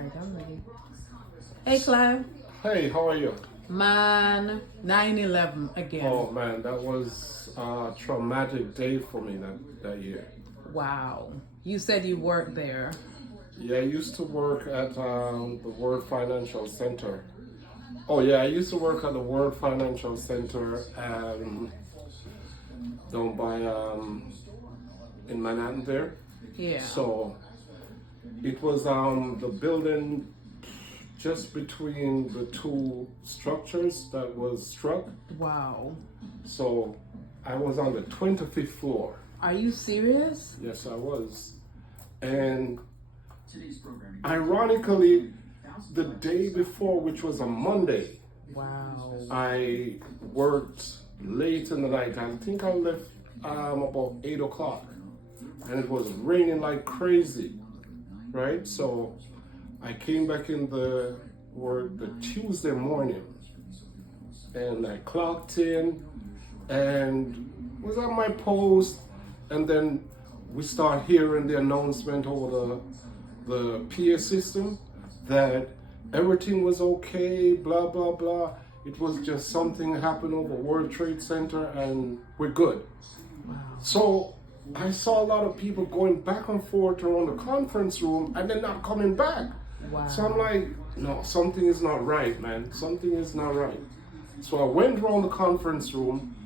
right, I'm ready. Hey, Clive. Hey, how are you? Man, 9/11 again. Oh man, that was a traumatic day for me that year. Wow. You said you worked there. Yeah, I used to work at the World Financial Center. Oh yeah, I used to work at the World Financial Center down by in Manhattan there. Yeah. So it was the building just between the two structures that was struck. Wow. So I was on the 25th floor. Are you serious? Yes, I was. And ironically, the day before, which was a Monday, Wow. I worked late in the night. I think I left about 8 o'clock. And it was raining like crazy, right? So I came back in the work the Tuesday morning. And I clocked in and was at my post. And then we start hearing the announcement over the PA system that everything was okay, blah, blah, blah. It was just something happened over World Trade Center and we're good. Wow. So I saw a lot of people going back and forth around the conference room and then not coming back. Wow. So I'm like, no, something is not right, man. Something is not right. So I went around the conference room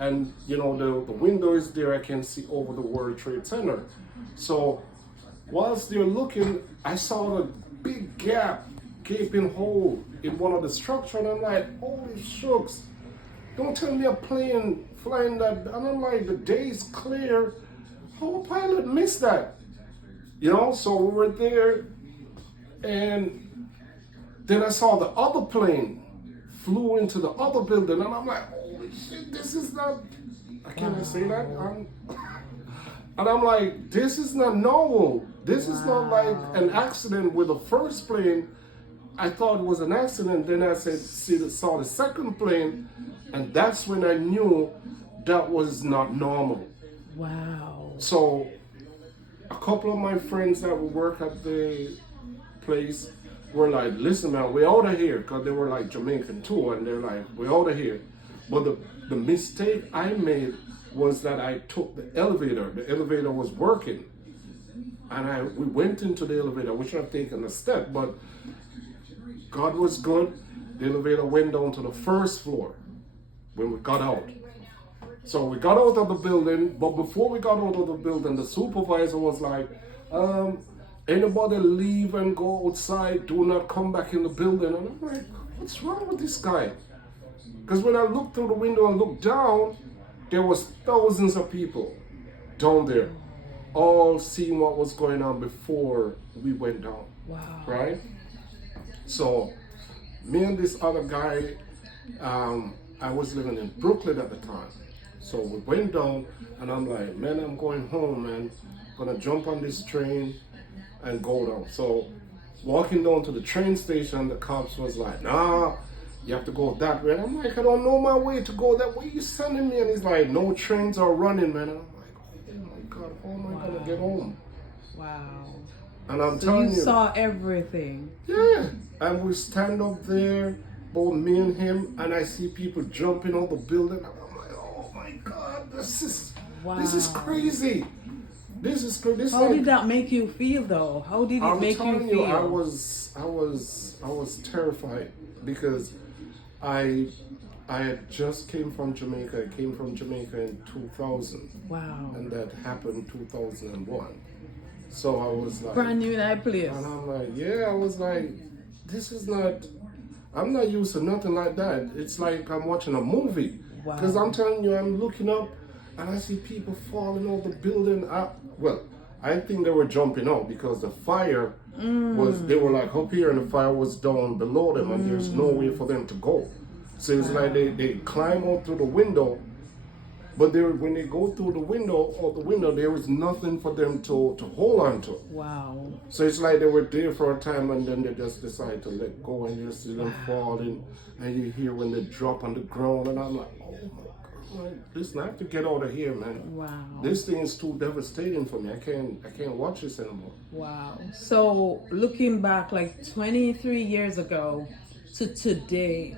and, you know, the window is there. I can see over the World Trade Center. So whilst they're looking, I saw a big gap, gaping hole in one of the structure. And I'm like, holy shucks. Don't tell me a plane flying that. And I'm like, the day's clear. How a pilot missed that? You know, so we were there. And then I saw the other plane flew into the other building, and I'm like, holy shit, this is not, I can't say that. And I'm like, this is not normal. This is not like an accident with the first plane. I thought it was an accident. Then I saw the second plane, and that's when I knew that was not normal. Wow. So a couple of my friends that would work at the place were like, listen man, we're out of here, because they were like Jamaican too, and they're like, we're out of here. But the mistake I made was that I took the elevator. The elevator was working, and we went into the elevator. We should have taken a step, but God was good. The elevator went down to the first floor when we got out. So we got out of the building, but before we got out of the building, the supervisor was like, anybody leave and go outside, do not come back in the building. And I'm like, what's wrong with this guy? Because when I looked through the window and looked down, there was thousands of people down there, all seeing what was going on before we went down. Wow. Right? So me and this other guy, I was living in Brooklyn at the time. So we went down, and I'm like, man, I'm going home, man. Gonna jump on this train and go down. So walking down to the train station, the cops was like, nah, you have to go that way. And I'm like, I don't know my way to go that way. You sending me? And he's like, no trains are running, man. And I'm like, oh my God, how am I gonna get home? Wow. And I'm So telling you you, saw everything. yeah. And we stand up there, both me and him, and I see people jumping on the building. And I'm like, oh my God, this is crazy. This is crazy. How did that make you feel, though? How did it make you feel? I was terrified because I had just came from Jamaica. I came from Jamaica in 2000. Wow. And that happened 2001. So I was like, Brand new in that place. and I'm like, yeah, I was like, this is not, I'm not used to nothing like that. It's like I'm watching a movie. Wow. Because I'm telling you, I'm looking up and I see people falling out the building. I think they were jumping out because the fire was, they were like up here and the fire was down below them and there's no way for them to go. So it's like they climb out through the window, but when they go through the window, there is nothing for them to hold on to. Wow. So it's like they were there for a time and then they just decide to let go and you see them falling and you hear when they drop on the ground and I'm like, oh my God. like, listen, I have to get out of here, man. Wow. This thing is too devastating for me. I can't watch this anymore. Wow. So looking back like 23 years ago to today,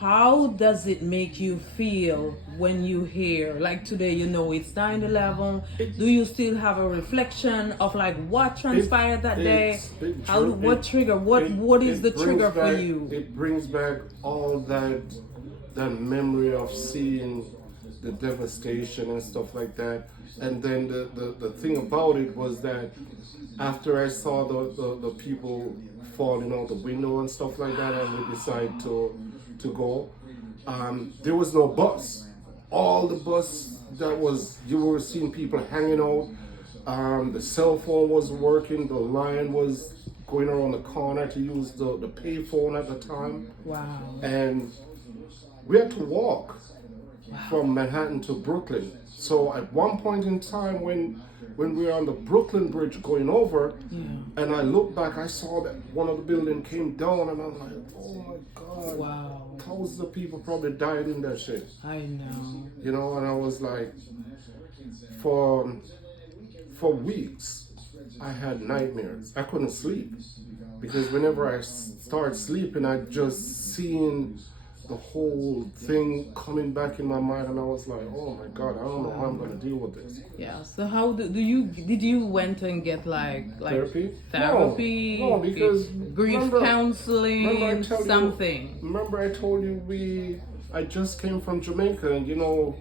how does it make you feel when you hear, like today, you know, it's 9/11? Do you still have a reflection of like what transpired that day? What is the trigger for you? It brings back all that memory of seeing the devastation and stuff like that. And then the thing about it was that after I saw the people falling out the window and stuff like that, and we decided to go, there was no bus. All the bus that was, you were seeing people hanging out. The cell phone was working. The line was going around the corner to use the pay phone at the time. Wow. And we had to walk from Manhattan to Brooklyn. So at one point in time when we were on the Brooklyn Bridge going over, and I looked back, I saw that one of the buildings came down, and I'm like, oh my God. Wow. Thousands of people probably died in that shit. I know. You know, and I was like, for weeks, I had nightmares. I couldn't sleep. Because whenever I start sleeping, I just seen the whole thing coming back in my mind, and I was like, oh my God, I don't know how I'm going to deal with this. Yeah, so how did you went and get like Therapy? No, because grief counseling, something. Remember I told you I just came from Jamaica, and you know,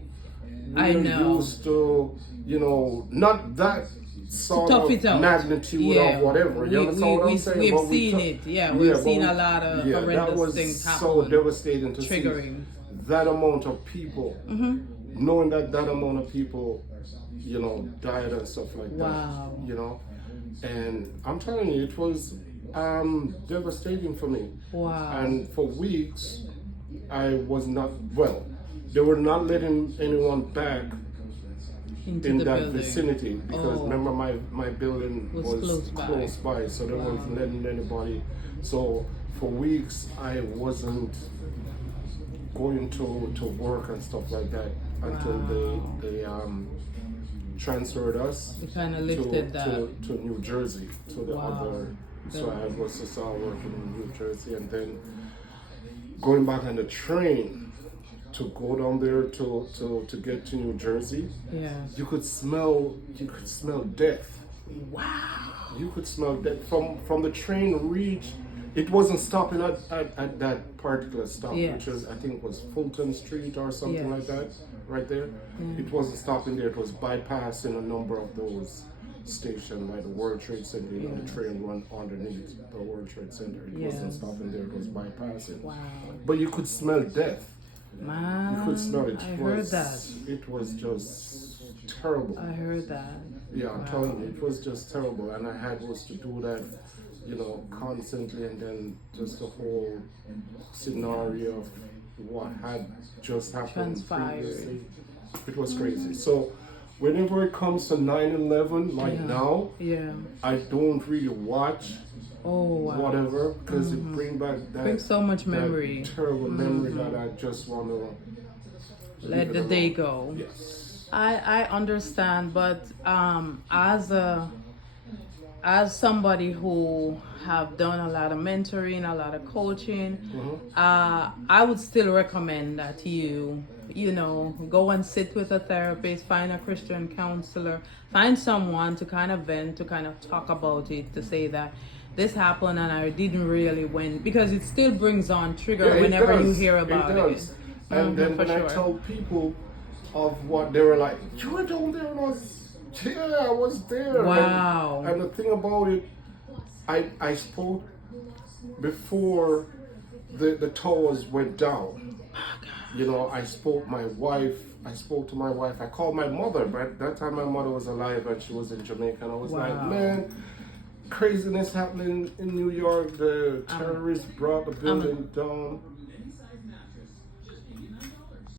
I know. used to, you know, not that sort Tough of it out. magnitude of whatever. You understand what I'm saying? We've seen it. Yeah, we've seen a lot of horrendous things happen. So devastating to triggering. see that amount of people, knowing that amount of people, you know, died and stuff like Wow. that. You know, and I'm telling you, it was devastating for me. Wow. And for weeks, I was not well. They were not letting anyone back in that building. vicinity, because remember my building was close by, so they weren't letting anybody. So for weeks I wasn't going to work and stuff like that until they transferred us They kind of lifted to New Jersey, to the other. So I was to start working in New Jersey, and then going back on the train to go down there to get to New Jersey. Yeah. You could smell death. Wow. You could smell death from the train reach. It wasn't stopping at that particular stop, which was, I think, was Fulton Street or something like that, right there. It wasn't stopping there. It was bypassing a number of those stations, like the World Trade Center. You know, the train run underneath the World Trade Center. It wasn't stopping there. It was bypassing. Wow. But you could smell death. Man, you could smell it. I heard that. It was just terrible. I heard that. Yeah, I'm telling you, it was just terrible. And I had was to do that, you know, constantly, and then just the whole scenario of what had just happened previously. It was crazy. So whenever it comes to 9/11, like now, I don't really watch whatever, because it brings back so much memory, terrible memory that I just want to let the day go. Yes, I understand, but as somebody who have done a lot of mentoring, a lot of coaching, I would still recommend that you know, go and sit with a therapist, find a Christian counselor, find someone to kind of vent, to kind of talk about it, to say that this happened and I didn't really win, because it still brings on trigger whenever you hear about it. And then when I tell people of what they were like, you were down there, and I was there. Wow. And the thing about it, I spoke before the towers went down. You know, I spoke to my wife. I called my mother, but at that time my mother was alive and she was in Jamaica. And I was like, man, craziness happening in New York. The terrorists brought the building down.